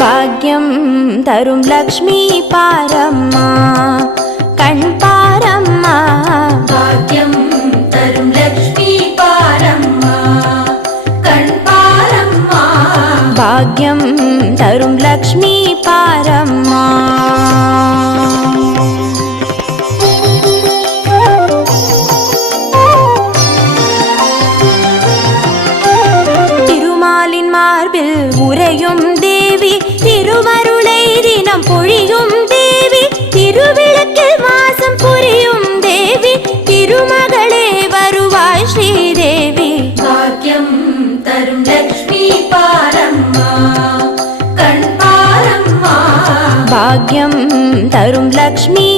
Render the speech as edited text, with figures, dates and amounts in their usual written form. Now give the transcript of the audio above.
பாக்யம் தரும் லக்ஷ்மி பாரம்மா கண் பாரம்மா பாக்யம் தரும் லக்ஷ்மி பாரம்மா கண் பாரம்மா பாக்யம் தரும் லக்ஷ்மி பாரம்மா திருமாலின் மார்பில் உறையும் தேவி திருமருளை தினம் பொழியும் தேவி திருவிளக்கில் வாசம் புரியும் தேவி திருமகளே வருவாய் ஸ்ரீதேவி பாக்யம் தரும் லக்ஷ்மி பாரம்மா கண் பாரம்மா பாக்யம் தரும் லக்ஷ்மி